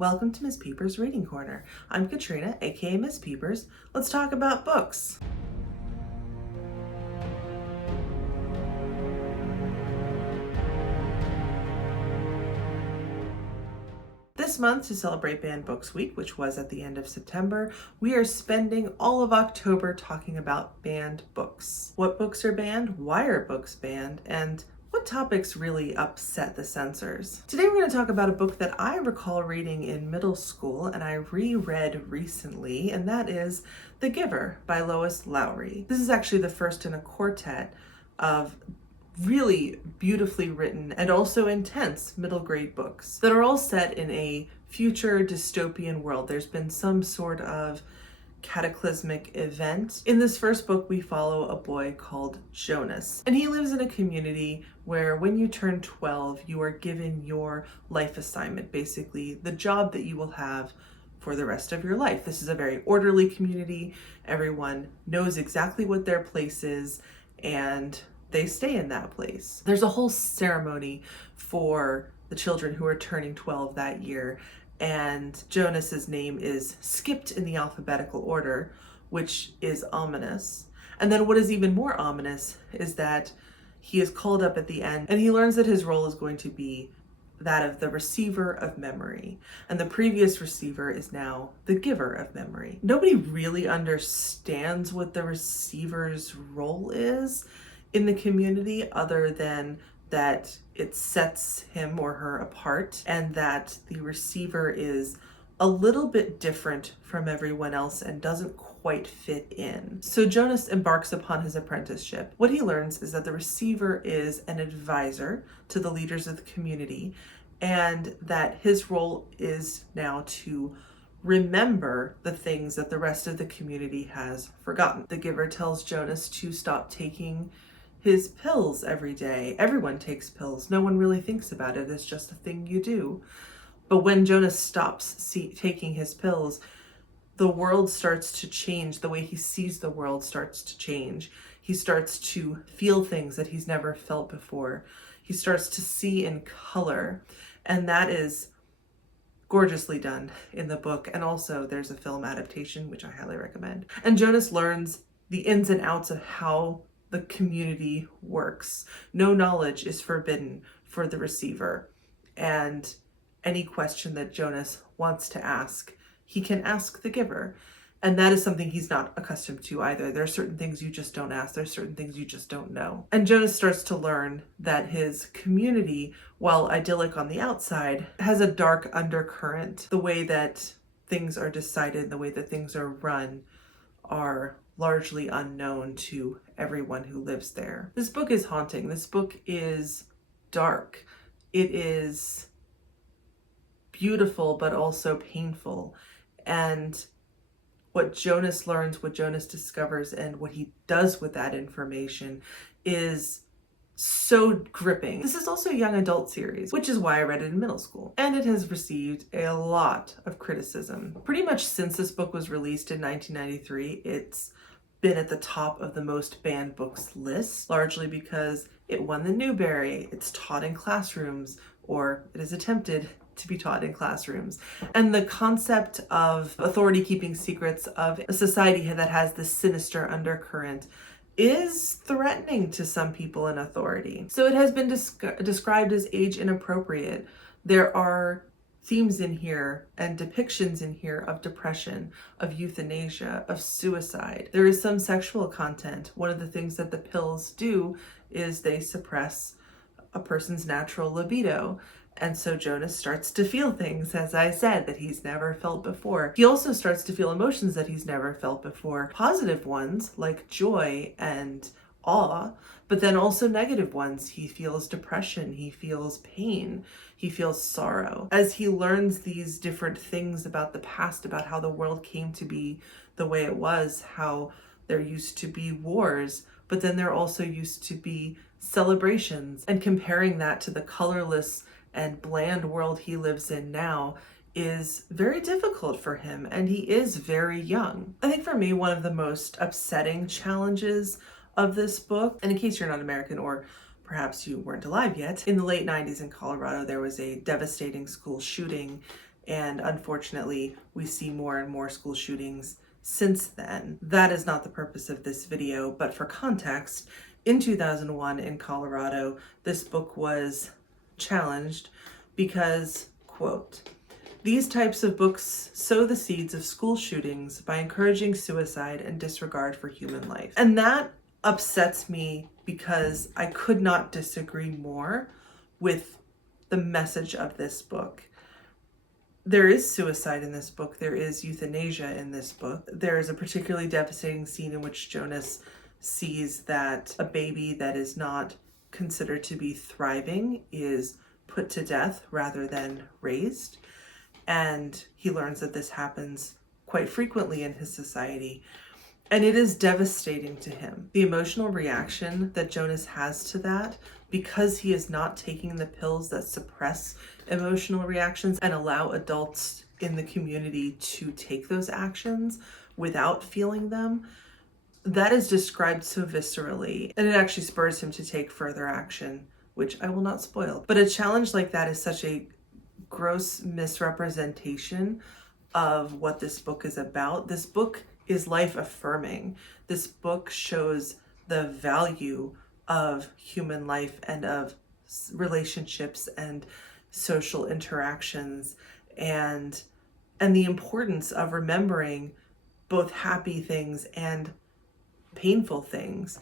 welcome to Miss Peepers Reading Corner. I'm Katrina, aka Miss Peepers. Let's talk about books. This month, to celebrate Banned Books Week, which was at the end of September, we are spending all of October talking about banned books. What books are banned? Why are books banned? And what topics really upset the censors? Today we're going to talk about a book that I recall reading in middle school and I reread recently, and that is The Giver by Lois Lowry. This is actually the first in a quartet of really beautifully written and also intense middle grade books that are all set in a future dystopian world. There's been some sort of cataclysmic event. In this first book, we follow a boy called Jonas, and he lives in a community where when you turn 12, you are given your life assignment, basically the job that you will have for the rest of your life. This is a very orderly community. Everyone knows exactly what their place is, and they stay in that place. There's a whole ceremony for the children who are turning 12 that year, and Jonas's name is skipped in the alphabetical order, which is ominous. And then what is even more ominous is that he is called up at the end and he learns that his role is going to be that of the receiver of memory. And the previous receiver is now the giver of memory. Nobody really understands what the receiver's role is in the community other than that it sets him or her apart, and that the receiver is a little bit different from everyone else and doesn't quite fit in. So Jonas embarks upon his apprenticeship. What he learns is that the receiver is an advisor to the leaders of the community, and that his role is now to remember the things that the rest of the community has forgotten. The giver tells Jonas to stop taking his pills every day. Everyone takes pills. No one really thinks about it. It's just a thing you do. But when Jonas stops taking his pills, the world starts to change. The way he sees the world starts to change. He starts to feel things that he's never felt before. He starts to see in color. And that is gorgeously done in the book. And also there's a film adaptation, which I highly recommend. And Jonas learns the ins and outs of how the community works. No knowledge is forbidden for the receiver. And any question that Jonas wants to ask, he can ask the giver. And that is something he's not accustomed to either. There are certain things you just don't ask. There's certain things you just don't know. And Jonas starts to learn that his community, while idyllic on the outside, has a dark undercurrent. The way that things are decided, the way that things are run are largely unknown to everyone who lives there. This book is haunting. This book is dark. It is beautiful, but also painful. And what Jonas learns, what Jonas discovers, and what he does with that information is so gripping. This is also a young adult series, which is why I read it in middle school. And it has received a lot of criticism. Pretty much since this book was released in 1993, it's been at the top of the most banned books list, largely because it won the Newbery. It's taught in classrooms, or it is attempted to be taught in classrooms. And the concept of authority keeping secrets, of a society that has this sinister undercurrent, is threatening to some people in authority. So it has been described as age inappropriate. There are themes in here and depictions in here of depression, of euthanasia, of suicide. There is some sexual content. One of the things that the pills do is they suppress a person's natural libido. And so Jonas starts to feel things, as I said, that he's never felt before. He also starts to feel emotions that he's never felt before. Positive ones like joy and awe, but then also negative ones. He feels depression, he feels pain, he feels sorrow. As he learns these different things about the past, about how the world came to be the way it was, how there used to be wars, but then there also used to be celebrations, and comparing that to the colorless and bland world he lives in now is very difficult for him, and he is very young. I think for me, one of the most upsetting challenges of this book, and in case you're not American or perhaps you weren't alive yet, in the late 90s in Colorado, there was a devastating school shooting, And unfortunately, we see more and more school shootings since then. That is not the purpose of this video, but for context, in 2001 in Colorado, this book was challenged because, quote, "These types of books sow the seeds of school shootings by encouraging suicide and disregard for human life." And that upsets me because I could not disagree more with the message of this book. There is suicide in this book. There is euthanasia in this book. There is a particularly devastating scene in which Jonas sees that a baby that is not considered to be thriving is put to death rather than raised. And he learns that this happens quite frequently in his society. And it is devastating to him. The emotional reaction that Jonas has to that, because he is not taking the pills that suppress emotional reactions and allow adults in the community to take those actions without feeling them, that is described so viscerally. And it actually spurs him to take further action, which I will not spoil. But a challenge like that is such a gross misrepresentation of what this book is about. This book is life affirming. This book shows the value of human life and of relationships and social interactions and the importance of remembering both happy things and painful things.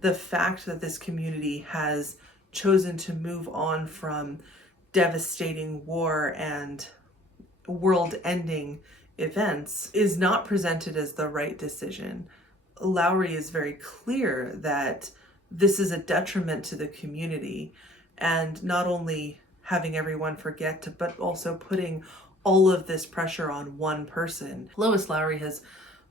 The fact that this community has chosen to move on from devastating war and world-ending events is not presented as the right decision. Lowry is very clear that this is a detriment to the community, and not only having everyone forget, but also putting all of this pressure on one person. Lois Lowry has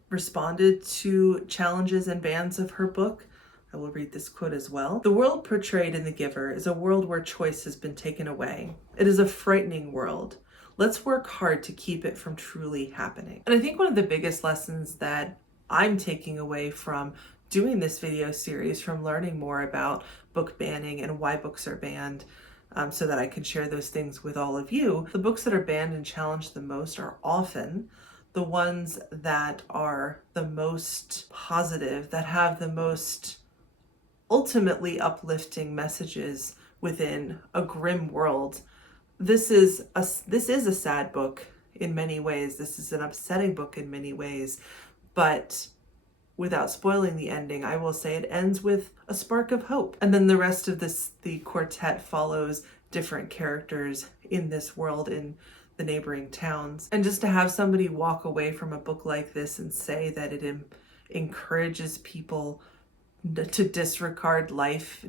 responded to challenges and bans of her book. I will read this quote as well. "The world portrayed in The Giver is a world where choice has been taken away. It is a frightening world. Let's work hard to keep it from truly happening." And I think one of the biggest lessons that I'm taking away from doing this video series, from learning more about book banning and why books are banned, so that I can share those things with all of you, the books that are banned and challenged the most are often the ones that are the most positive, that have the most ultimately uplifting messages within a grim world. This is a sad book in many ways. This is an upsetting book in many ways, but without spoiling the ending, I will say it ends with a spark of hope. And then the rest of the quartet follows different characters in this world in the neighboring towns. And just to have somebody walk away from a book like this and say that it encourages people to disregard life,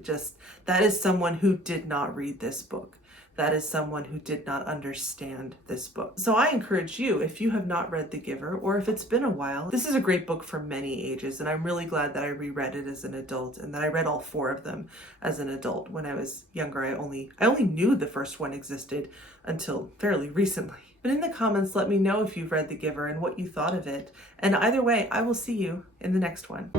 that is someone who did not read this book. That is someone who did not understand this book. So I encourage you, if you have not read The Giver, or if it's been a while, this is a great book for many ages, and I'm really glad that I reread it as an adult, and that I read all 4 of them as an adult. When I was younger, I only knew the first one existed until fairly recently. But in the comments, let me know if you've read The Giver and what you thought of it. And either way, I will see you in the next one.